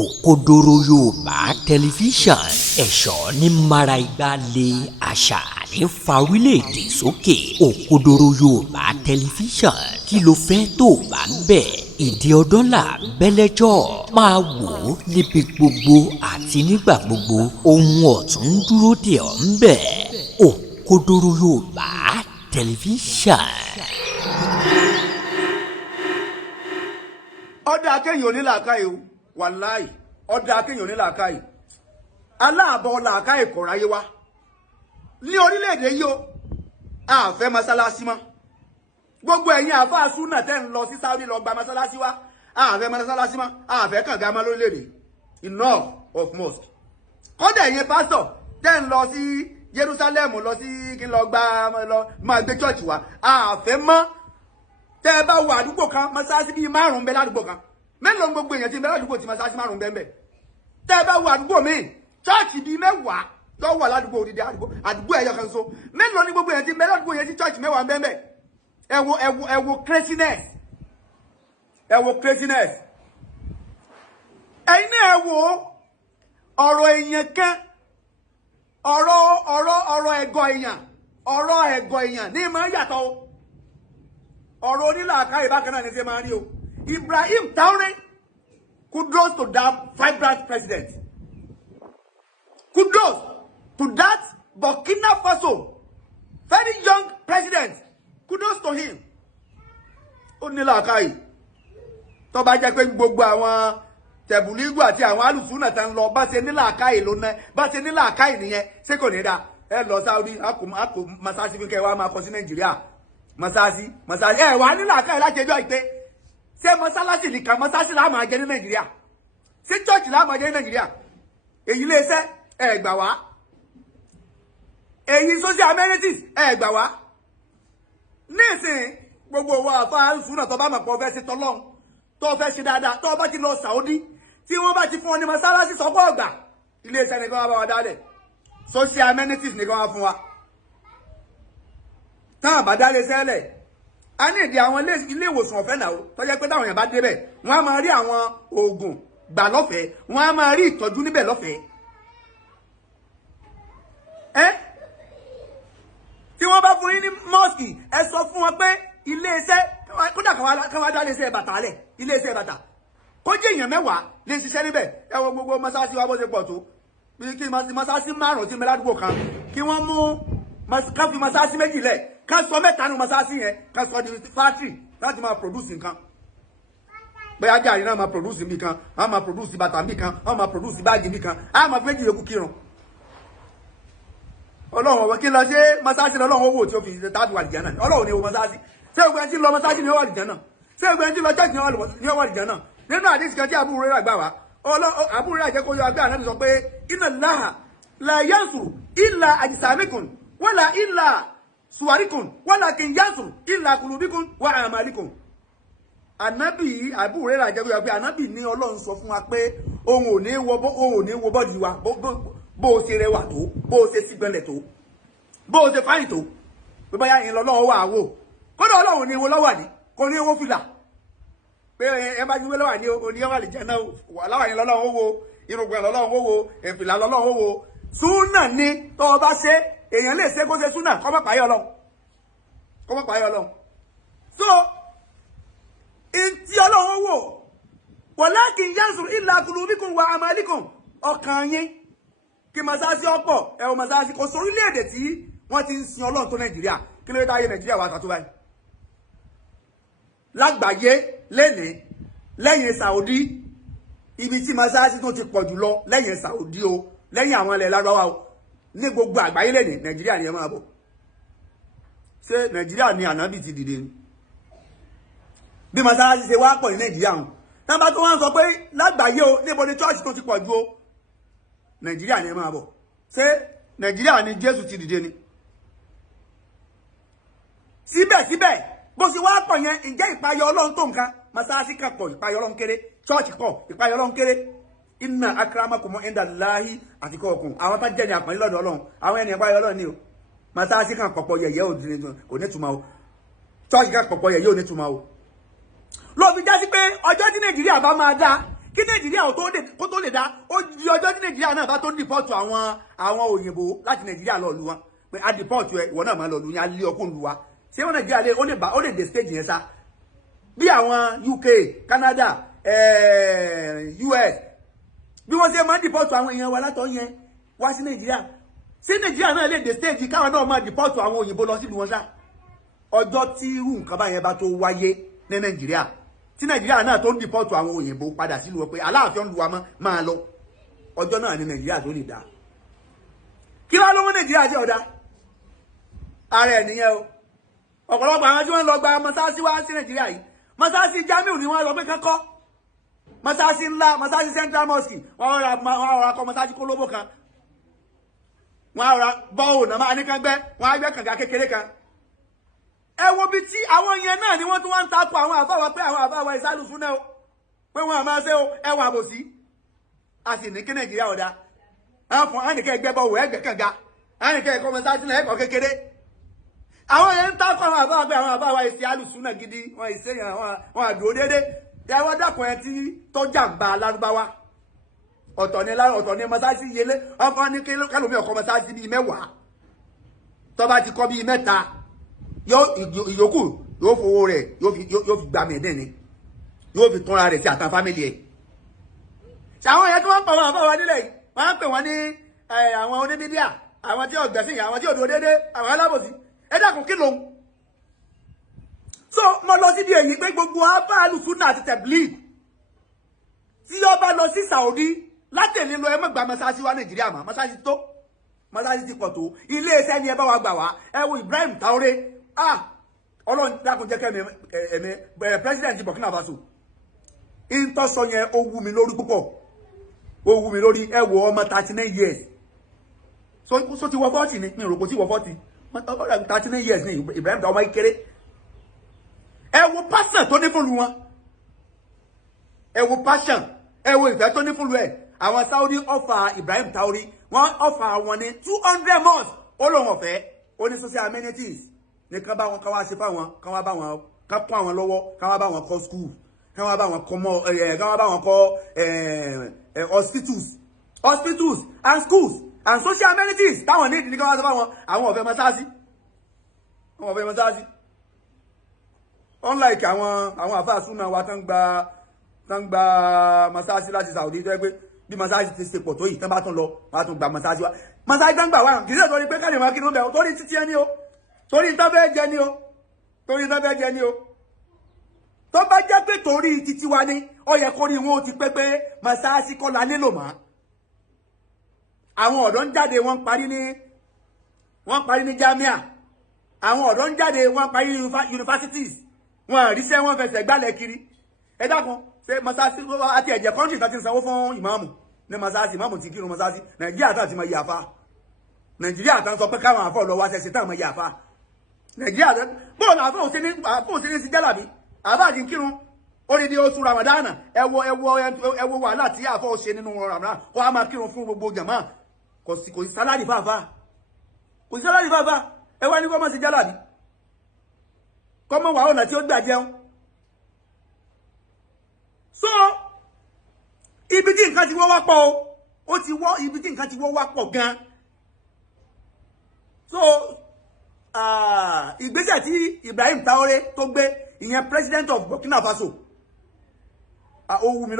Òkodoro Yorùbá tẹlifíṣàn ẹ̀ṣọ́ ní mara igba lé àṣà ní fa orílẹ̀-èdè sókè. Òkodoro Yorùbá tẹlifíṣàn kí ló fẹ́ tó bá ń bẹ̀. Ìdí ọdún là bẹ́lẹ́jọ́ máa wò ó níbi gbogbo àti nígbà gbogbo. Ohun ọ̀tún dúró dè ọ́ ń bẹ̀. Òkodoro Yorùbá tẹlifíṣàn. Ọdẹ akéyìn onílàákàyè o wàláì ọdẹ akéyìn onílàákàyè aláàbọ̀ làákàyè kò ráyé wá ní orílẹ̀-èdè yìí o àfẹ́ mọ́sálásí mọ́ gbogbo ẹ̀yin àfáà súnà tẹ́ ń lọ sí Saudi lọ gba mọ́sálásí wá àfẹ́ mọ́sálásí mọ́ àfẹ́ kànga mọ́ lórílẹ̀-èdè enough of mosque kọ́dà ẹ̀yin pásítọ̀ tẹ́ ń lọ sí Jerusalem lọ sí kí n lọ gba máa gbé church wá àfẹ́ mọ́ tẹ́ ẹ bá wọ àdúgbò kan mọ́sálásí bíi márùn-ún bẹ́ẹ̀ ládùúgbò kan mélòó gbogbo èèyàn ti ń bẹ ládùúgbò tí mọ́sálásí márùn-ún bẹ́ẹ̀ bẹ́ẹ̀ tẹ́ ẹ bá wọ àdúgbò míì chọ́ọ̀chì bíi mẹ́wàá tó wà ládùúgbò òdìdí àdúgbò ẹ̀yọ kan so mélòó ni gbogbo èèyàn ti ń bẹ ládùúgbò yẹn tí chọ́ọ̀chì mẹ́wàá bẹ́ẹ̀ bẹ́ẹ̀ ẹ wo craziness ẹ̀yin náà ẹ wo ọ̀rọ̀ èèyàn kan ọ̀rọ̀ ẹ̀gọ́ èèyàn ní ìmọ̀ yàtọ̀ o ọ̀rọ̀ onílàákàyè bákan náà ní ṣe máa rí o Ibrahim Traoré kudos to that vibrant president kudos to that Burkina Faso very young president kudos to him onílàákàyè tó bá jẹ́ pé gbogbo àwọn tẹ̀bùlígù àti àwọn alùsùnà tán lọ bá ṣe nílàákàyè lónà bá ṣe nílàákàyè nìyẹn ṣé kò ní dáa ẹ lọ Saudi àkó masasi fi kẹ́ wá máa kọ sí Nàìjíríà masasi ẹ wà nílò àkàrẹ láti ẹjọ́ ìpè ṣé mọ́sálásì nìkan mọ́sálásì là máa jẹ ní Nàìjíríà ṣé church là máa jẹ ní Nàìjíríà èyí lè ṣe ẹ gbà wá èyí social amenities ẹ gbà wá nísìnyí gbogbo wa àfa àlùsùnà tó bá mọ̀ pé ọ fẹ́ ṣe tọ́lọ́hún tó fẹ́ ṣe dáadáa tó bá ti lọ Saudi tí wọ́n bá ti fún ọ ní mọ́sálásì sọ́kọ́ ọ̀gbà ilé iṣẹ́ nìkan wá bá wa dálẹ̀ social amenities nìkan wá fún wa táwọn àbádáre sẹ́lẹ̀ a ní ìdí àwọn ilé ìwòsàn ọ̀fẹ́ náà tó jẹ́ pé táwọn èèyàn bá débẹ̀ wọ́n á máa rí àwọn oògùn gbà lọ́fẹ̀ẹ́ wọ́n á máa rí ìtọ́jú níbẹ̀ lọ́fẹ̀ẹ́ tí wọ́n bá fún yín ní mọ́ọ̀sì ẹ sọ fún wọn pé iléeṣẹ́ kódà kan wá dá iléeṣẹ́ bàtà lẹ̀ iléeṣẹ́ bàtà kó jẹ́ èèyàn mẹ́wàá lè ṣiṣẹ́ níbẹ̀ ẹ wo gbogbo mọ́sáàsì wa bó ṣe pọ̀ tó kí mọ́sáàsì márùn-ún sí mẹ́ládùúgbò kan kí wọ́n mú ká fi mọ́sáàsì méjì lẹ̀ ká sọ mẹ́ta nínú mọ́sáàsì yẹn ká sọ di fátírì láti máa produce nǹkan bóyá gàrí náà máa produce nbí kan á máa produce bàtà nbí kan á máa produce báàgì nbí kan á máa fi méjì yòókù kírun ọlọ́run ọ̀wọ́ kí n lọ ṣe mọ́sáàsì lọ́lọ́run owó tí ó fi tábì wà lìjẹ́ náà ọlọ́run ni owó mọ́sáàsì ṣé gbogbo ẹni tí ń lọ mọ́sáàsì ni ó wà lìjẹ́ náà ṣé gbogbo ẹni tí ń lọ church ni ó wà lìjẹ́ náà nínú àdìsí kan tí àbúrò rẹ̀ gbà wá àbúrò rẹ̀ jẹ́ kó yọ agbẹ́ àná sọ pé inna Allaha la yansuru illa ajsamikum wala illa suwarikun walakin yansur illa kulubikun wa amalikun Ànábì Abu Hurairah jẹ́ pé Ànábì ní Ọlọ́run sọ fún wa pé ohun ò ní wo body wa bó ṣe rẹwà tó bó ṣe sígbẹ̀lẹ̀ tó bó ṣe fáyìn tó pé bóyá yẹn lọ́lọ́run wà wò kódà Ọlọ́run ní wo lọ́wà ní kò ní owó fìlà pé ẹ bá gbé lọ́wà ní oníyàwó àlìjẹ́ náà wà láwà yẹn lọ́lọ́run wo irùngbọ̀n lọ́lọ́run wo ẹ̀fìlà lọ́lọ́run wo súnà ní tó bá ṣe èèyàn lè ṣe kó ṣe súnà kọ́ mọ́ pààyàn Ọlọ́run so ìtì Ọlọ́run wò walakin yansur illa qulubikum wa amalikum ọkàn yín kí mọ́sáàsì ọ̀pọ̀ ẹ̀wọ̀n mọ́sáàsì kò sọ orílẹ̀-èdè tí wọ́n ti ń sin Ọlọ́run tó Nàìjíríà kí ló dé táyé Nàìjíríà wà tó báyìí lágbàáyé lẹ́yìn Saudi ibi tí mọ́sáàsì tó ti pọ̀ jùlọ lẹ́yìn Saudi o lẹ́yìn àwọn ilẹ̀ Lárúbáwá o ní gbogbo àgbáyé lẹ́ni Nàìjíríà ni ẹ máa bọ̀ ṣé Nàìjíríà ni Ànábì ti dìde ni bí mọ́sálásí ṣe wá pọ̀ ní Nàìjíríà hàn tábà tó wọ́n sọ pé lágbàáyé o níbo ni church tó ti pọ̀ ju o Nàìjíríà ni ẹ máa bọ̀ ṣé Nàìjíríà ni Jésù ti dìde ni síbẹ̀síbẹ̀ bó ṣe wá pọ̀ yẹn ǹjẹ́ ìpayọ̀ Ọlọ́run tó nǹkan mọ́sálásí kan pọ̀ ìpayọ̀ Ọlọ́run kéré church pọ̀ ìpayọ̀ Ọlọ́run kéré inna akramakum indallahi atqakum àwọn tá jẹ́ ní àpọ́nlé lọ́dọ̀ Ọlọ́run àwọn ẹni ìpayọ̀ Ọlọ́run ni o mọ́sálásí kan pọ̀pọ̀ yẹ̀yẹ́ ò ní túmọ̀ o church kan pọ̀pọ̀ yẹ̀yẹ́ ò ní túmọ̀ o ló fi já sí pé ọjọ́ tí Nàìjíríà bá máa dá kí nàìjíríà kó tó lè dá ó di ọjọ́ tí nàìjíríà náà bá tó dìpọ́tù àwọn òyìnbó láti nàìjíríà lọ lu wọn pé a dìpọ́tù ẹ ìwọ náà máa lọ lu yẹn a lé ọkùnrin lu wa ṣé wọn nàìjíríà ó lè dé stage yẹn sá bí àwọn UK Canada US bí wọ́n ṣe máa ń dìpọ́tù àwọn èèyàn wa látọ̀ yẹn wá sí nàìjíríà ṣé nàìjíríà náà lè dé stage káwọn náà máa dìpọ́tù àwọn òyìnbó lọ sílùú wọn sá ọjọ́ tí irú nǹkan báyẹn bá tó wáyé ní nàìjíríà tí nàìjíríà náà tó ń dìpọ́tù àwọn òyìnbó padà sílùú wọn pé aláàfin lu wa máa lọ ọjọ́ náà ní nàìjíríà tó lè dá kí wá lọ́wọ́ nàìjíríà jẹ́ ọ̀dá ààrẹ nìyẹn o ọ̀pọ̀lọpọ̀ àwọn tí wọ́n lọ gba mọ́sáàsì wá sí nàìjíríà yìí mọ́sáàsì Jamiu ni wọ́n lọ pé kẹ́kọ́ mọ́sáàsì ńlá mọ́sáàsì Central Mosque wọ́n rọra kọ́ mọ́sáàsì kólóbó kan wọ́n rọra bọ́ọ̀ náà máa ní kan gbẹ́ wọ́n á gbẹ́ kànga kékeré kan ẹ wo bí tí àwọn yẹn náà ni wọ́n tún wá ń takò àwọn àfáwà pé àwọn àfáwà ìsálùsùn náà o pé wọ́n àmọ́ ṣe o ẹ wà bòsí a sì ní kí nàìjíríà ọ̀dà ànìkẹ́ ẹgbẹ́ bọ̀ wọ ẹgbẹ́ kànga ànìkẹ́ ẹ̀kọ́ mọ́sáàsì náà ẹ̀kọ́ kékeré àwọn yẹn ń takò àwọn àfáwà pé àwọn àfáwà ìsálùsùn náà gidi wọn ìṣèyàn wọn àdúró déédé ìyàwó dàpọ̀ yẹn tí tọ́jà ń ba alárúbáwá ọ̀tọ̀ ní mọ́sáàsì yẹlé ọkọ ní kálómi ọkọ mọ́sáàsì bíi mẹ́wàá tó bá ti kọ́ bíi mẹ́ta ìyókù yóò fowó rẹ̀ yóò fi gba mẹ́ẹ̀dẹ́ ni yóò fi túnra rẹ̀ sí àtàn fámìlì ẹ̀ ṣàwọn yẹn tí wọ́n ń pa wọn àbáwá nílẹ̀ yìí wọ́n á pè wọ́n ní àwọn oníbíbíà àwọn tí ọ̀gbẹ̀sìn àwọn tí òdòdó dédé àwọn alábòsí ẹ dákun kí lòun so mo lọ síbi èyí pé gbogbo abáàlù súnà àti tẹ̀blíì tí ó bá lọ sí Saudi látẹ̀lé lọ ẹ mọ̀ gba mọ́sáàsì wa Nàìjíríà mọ́ mọ́sáàsì tó mọ́sáàsì ti pọ̀ tó ilé iṣẹ́ ni ẹ bá wa gbà wá ẹ wo Ibrahim Traoré ọlọ́run dákun jẹ́ kẹ́mi president Burkina Faso ìtọ́sọ yẹn ó wú mi lórí púpọ̀ ó wú mi lórí ẹ wo ọmọ 39 years so ti wọ 40 ni mi rò kò tí wọ 40 39 years ni Ibrahim Traoré ọmọ ìkéré ẹ wo passion tó ní fún lu wọn ẹ wo passion ẹ wo ìfẹ́ tó ní fún lu ẹ àwọn Saudi offer Ibrahim Traoré wọ́n offer wọn ní 200 months ó lóun ọ̀fẹ́ ó ní social amenities ní kán bá wọn kán wá ṣe fáwọn kán wá bá wọn kán kún àwọn lọ́wọ́ kán wá bá wọn kọ́ school kán wá bá wọn kọ́ kán wá bá wọn kọ́ hospitals and schools and social amenities táwọn ní ìdí kán wá ṣe fáwọn àwọn ọ̀fẹ́ mọ́sáàsì unlike àwọn àfáà súnà wa tán gba mọ́sáàsì láti Saudi tó yẹ pé bí mọ́sáàsì ti ṣe pọ̀ tó yìí tán bá tún lọ wá tún gba mọ́sáàsì wa mọ́sáàsì tán gbà wá kì í ṣe torí pé káàdì máa kí ló bẹ̀ torí títí ẹni o torí tán fẹ́ jẹ ni o torí tán fẹ́ jẹ ni o tó bá jẹ́ pé torí títí wa ni ó yẹ kó rí wọn ó ti pé pé mọ́sáàsì kọ́ la nílò mọ́ àwọn ọ̀dọ́ ń jáde wọ́n parí ní jamia àwọn ọ̀dọ́ ń jáde wọ́n parí ní universities wọ́n àríṣẹ́ wọ́n fẹsẹ̀ gbálẹ̀ kiri ẹ dákun ṣe mọ́sáàsì àti ẹ̀jẹ̀ kọ́ńtì tán ti sanwó fún ìmáàmù ní mọ́sáàsì ìmáàmù ti kírun mọ́sáàsì Nàìjíríà tán ti mọ iye àfa Nàìjíríà tán sọ pé káwọn àfọ lọ wá ṣẹṣẹ tán mọ iye àfa Nàìjíríà tán bóòlù àfọ òṣèlú sí jálàbí àbá àti kírun ó ní di oṣù Ramadan ẹ wo wàhálà tí àfọ ṣe nínú Ramadan kó a máa kírun fún gbogbo jàmá kò sí sálárì fáfá ẹ wá ní kó má sí jálàbí kó mọ wàá ọ̀nà tí ó gbà jẹun so ibi tí nǹkan ti wọ́ wá pọ̀ ó ti wọ́ ibi tí nǹkan ti wọ́ wá pọ̀ gan so ìgbésẹ̀ tí Ibrahim Traoré tó gbé ìyẹn president of Burkina Faso ó wù mí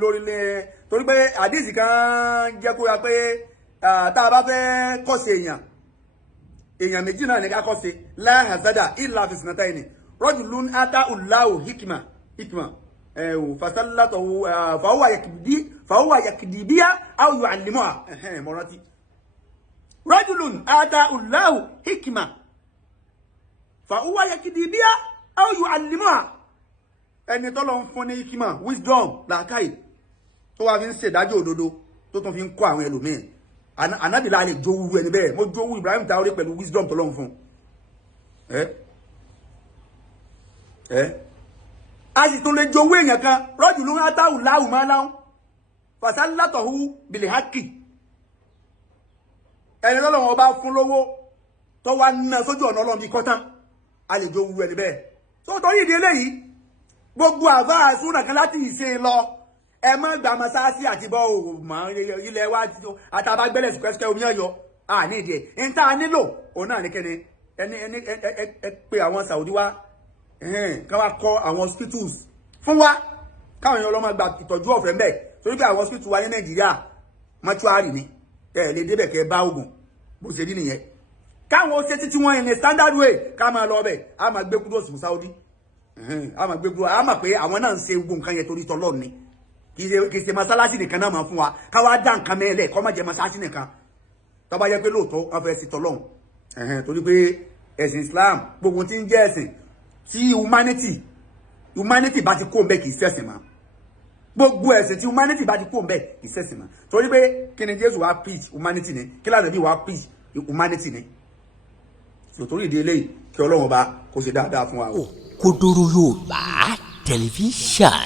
lórí lé torí pé àdìsí kan jẹ́ kó ya pé tá a bá fẹ́ kọ́ṣe èèyàn méjì náà ní ká kọ́ṣe la hazada illa fi sinatayni rajulun ata'ullahu hikma fasallatahu fahuwa yakdibiha aw yu'allimuha morati rajulun ata'ullahu hikma fahuwa yakdibiha aw yu'allimuha ẹni tọ́lọ́ ń fún ní hikma wisdom làákàyè tó wá fi ń ṣèdájọ́ òdodo tó tún fi ń kọ́ àwọn ẹlòmíì anábìlà lè jowú ẹni bẹ́ẹ̀ mo jowú Ibrahim Traoré pẹ̀lú wisdom tọ́lọ́ ń fún a sì tún lè jowú èèyàn kan rọ́jù ló ń rátáwù láwù máa láwọn fàṣálátọ̀hú bìlẹ̀ hákì ẹni lọ́lọ́wọ́ bá fún lówó tó wá ná sójú ọ̀nà ọlọ́run bí kọ́tán a lè jowú ẹni bẹ́ẹ̀ tó torí ìdí eléyìí gbogbo àbá àsúnà kan láti ìṣe lọ ẹ má gba mọ́sáàsì àti bọ́ òmò ilẹ̀ wa àtàbàgbẹ́lẹ̀ sùkẹ́sùkẹ́ omi ọ̀yọ́ ní ìdí ẹ̀ ń tá a nílò òun náà ní kẹ́ni ẹ pé àwọn Saudi wa ká wá kọ́ àwọn hospitals fún wa káwọn èèyàn ọlọ́mọ gba ìtọ́jú ọ̀fẹ́ mbẹ́ torí pé àwọn hospitals wa ní Nàìjíríà mọ́túárì ni ẹ lè débẹ̀ kẹ́ bá oògùn bó ṣe rí nìyẹn káwọn ṣe títí wọn in a standard way ká máa lọ bẹ̀ á máa gbé kúrò sí Saudi á máa gbé kúrò á máa pé àwọn náà ń ṣe gbogbo nǹkan yẹn torí tọ́lọ́ ni kì í ṣe mọ́sálásí nìkan náà máa fún wa káwá dá nǹkan mẹ́lẹ̀ kọ́ má jẹ́ mọ́sálásí nìkan tó bá yẹ pé lóòótọ́ wọn fẹ́ sí tọ́lọ́hún torí pé ẹ̀sìn Islam gbogbo tí ń jẹ́ ẹ̀sìn tí humanity bá ti kó ń bẹ́ kì í ṣẹ̀sìn mọ́ gbogbo ẹ̀sìn tí humanity bá ti kó ń bẹ́ kì í ṣẹ̀sìn mọ́ torí pé kí ni Jésù wá preach humanity ni kí lànà bí wá preach humanity ni torí ìdí eléyìí kí Ọlọ́run bá kó ṣe dáadáa fún wa. Òkodoro Yorùbá tẹlifíṣàn.